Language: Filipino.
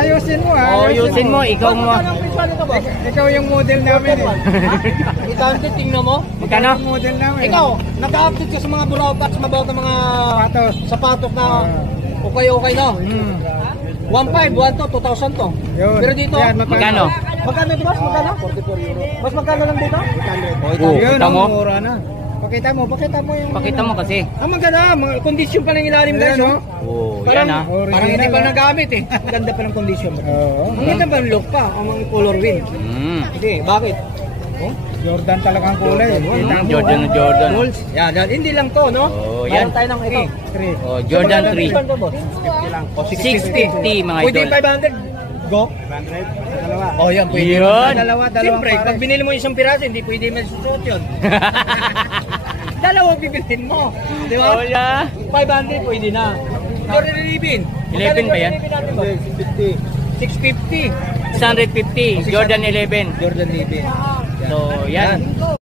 ayusin mo ha. Oh, ayusin mo. Ikaw mo. Ikaw yung model namin eh. Ikaw, tingnan mo. Magkano? Yung model namin. Ikaw, nag-update ka sa mga burabats, mabawat ng mga sapatos na okay na. 1.5, 1 to, 2,000 to. Yun. Pero dito, Yan, Magkano? magkano ito, boss? Magkano? 44 euro. Mas magkano lang dito? 800. Oh, Yun, kita mo? mura na. Pakita mo yung... Pakita mo kasi. Maganda, mga kondisyon pa lang ilalim guys, oh. Oh, Parang, yan parang hindi pa nagamit eh. Ganda pa ng kondisyon. Oo. Ang ganda pa ng look pa, ang mga color wheel. Hindi, bakit? Oh? Jordan talagang kulay. Kita mo, Jordan, Jordan. Rolls. Yan, hindi lang to, no? Oh, yan. Meron tayo ng ito. 3. Oh, Jordan 3. 50 lang. 650 mga Pwede idol. 500. Go. 100. Dalawa. Oh, yan, pwede. Yun. Dalawa Siyempre, pares. pag binili mo isang piraso, hindi pwede masusuot yun. Dalawa bibilhin mo. Di ba? Oh, yeah. 500 pwede na. Jordan 11. 11 ba yan? 650. 650. Jordan 11. Jordan 11. So, yan.